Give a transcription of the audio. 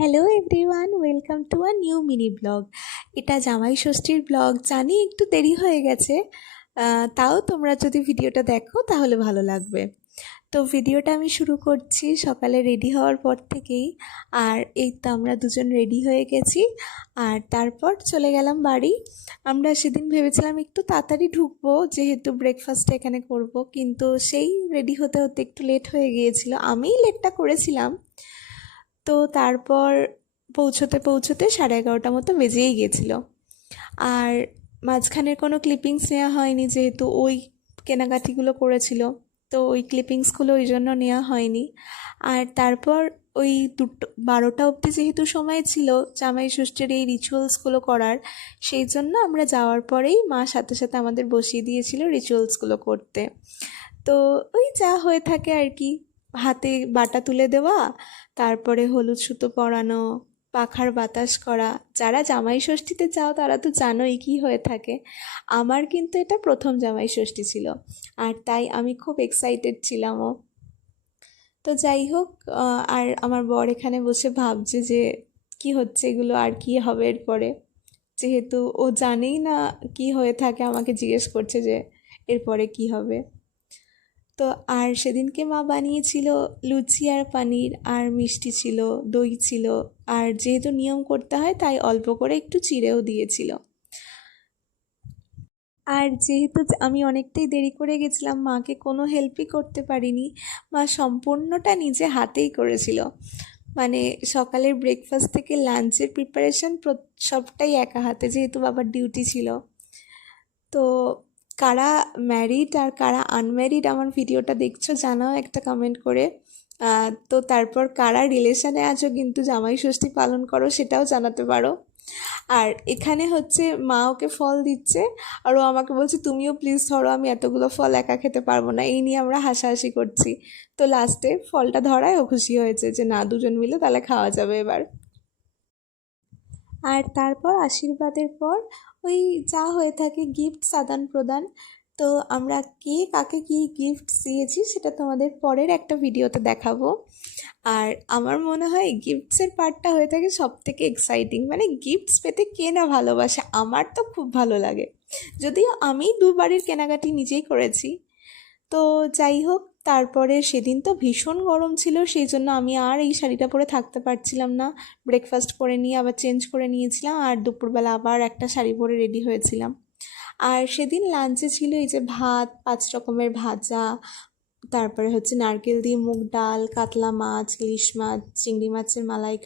Hello everyone, welcome to a new mini blog. এটা জামাই ষষ্ঠীর ব্লগ, জানি একটু দেরি হয়ে গেছে। তাও তোমরা যদি ভিডিওটা দেখো তাহলে ভালো লাগবে। তো ভিডিওটা আমি শুরু করছি সকালে রেডি হওয়ার পর থেকেই। আর এই তো আমরা দুজন রেডি হয়ে গেছি, আর তারপর চলে গেলাম বাড়ি। আমরা সেদিন ভেবেছিলাম একটু তাড়াতাড়ি ঢুকবো, যেহেতু ব্রেকফাস্টটা এখানে করব, কিন্তু সেই রেডি হতে হতে একটু লেট হয়ে গিয়েছিল, আমিই লেটটা করেছিলাম। তো তারপর পৌঁছতে পৌঁছতে 11:30 মতো বেজেই গিয়েছিল। আর মাঝখানের কোনো ক্লিপিংস নেওয়া হয়নি, যেহেতু ওই কেনাকাটিগুলো করেছিল, তো ওই ক্লিপিংসগুলো ওই জন্য নেওয়া হয়নি। আর তারপর ওই 12টা অবধি যেহেতু সময় ছিল জামাই ষষ্ঠীর এই রিচুয়ালসগুলো করার, সেই জন্য আমরা যাওয়ার পরেই মা সাথে সাথে আমাদের বসিয়ে দিয়েছিল রিচুয়ালসগুলো করতে। তো ওই যা হয়ে থাকে আর কি, হাতে বাটা তুলে দেওয়া, তারপরে হলুদ সুতো পরানো, পাখার বাতাস করা। যারা জামাই ষষ্ঠীতে যাও তারা তো জানোই কী হয়ে থাকে। আমার কিন্তু এটা প্রথম জামাই ষষ্ঠী ছিল, আর তাই আমি খুব এক্সাইটেড ছিলামও। তো যাই হোক, আর আমার বর এখানে বসে ভাবছে যে কি হচ্ছে এগুলো, আর কি হবে এরপরে, যেহেতু ও জানেই না কি হয়ে থাকে, আমাকে জিজ্ঞেস করছে যে এরপরে কি হবে। তো আর সেদিনকে মা বানিয়েছিল লুচি আর পানির, আর মিষ্টি ছিল, দই ছিল। আর যেহেতু নিয়ম করতে হয় তাই অল্প করে একটু চিড়েও দিয়েছিল। আর যেহেতু আমি অনেকটাই দেরি করে গেছিলাম, মাকে কোনো হেল্পই করতে পারিনি। মা সম্পূর্ণটা নিজে হাতেই করেছিল, মানে সকালের ব্রেকফাস্ট থেকে লাঞ্চের প্রিপারেশন সবটাই একা হাতে, যেহেতু বাবার ডিউটি ছিল। তো কারা ম্যারিড আর কারা আনম্যারিড আমার ভিডিওটা দেখছো জানাও একটা কমেন্ট করে। তো তারপর কারা রিলেশনে আছো কিন্তু জামাই ষষ্ঠী পালন করো সেটাও জানাতে পারো। আর এখানে হচ্ছে মা ওকে ফল দিচ্ছে, আর ও আমাকে বলছে তুমিও প্লিজ ধরো, আমি এতগুলো ফল একা খেতে পারবো না। এই নিয়ে আমরা হাসাহাসি করছি। তো লাস্টে ফলটা ধরায় ও খুশি হয়েছে যে না, দুজন মিলে তাহলে খাওয়া যাবে এবার। আর তারপর আশীর্বাদের পর ওই যা হয়ে থাকে গিফটস আদান প্রদান। তো আমরা কে কাকে কী গিফটস দিয়েছি সেটা তোমাদের পরের একটা ভিডিওতে দেখাবো। আর আমার মনে হয় গিফটসের পার্টটা হয়ে থাকে সব থেকে এক্সাইটিং, মানে গিফটস পেতে কে না ভালোবাসে, আমার তো খুব ভালো লাগে। যদিও আমি দুবারের কেনাকাটি নিজেই করেছি। তো যাই হোক, তারপরে সেদিন তো ভীষণ গরম ছিল, সেই জন্য আমি আর এই শাড়িটা পরে থাকতে পারছিলাম না। ব্রেকফাস্ট করে নিয়ে আবার চেঞ্জ করে নিয়েছিলাম, আর দুপুরবেলা আবার একটা শাড়ি পরে রেডি হয়েছিলাম। আর সেদিন লাঞ্চে ছিল এই যে ভাত, 5 রকমের ভাজা, তারপরে হচ্ছে নারকেল দিয়ে মুগ ডাল, কাতলা মাছ, ইলিশ মাছ, চিংড়ি মাছের মালাইকারি।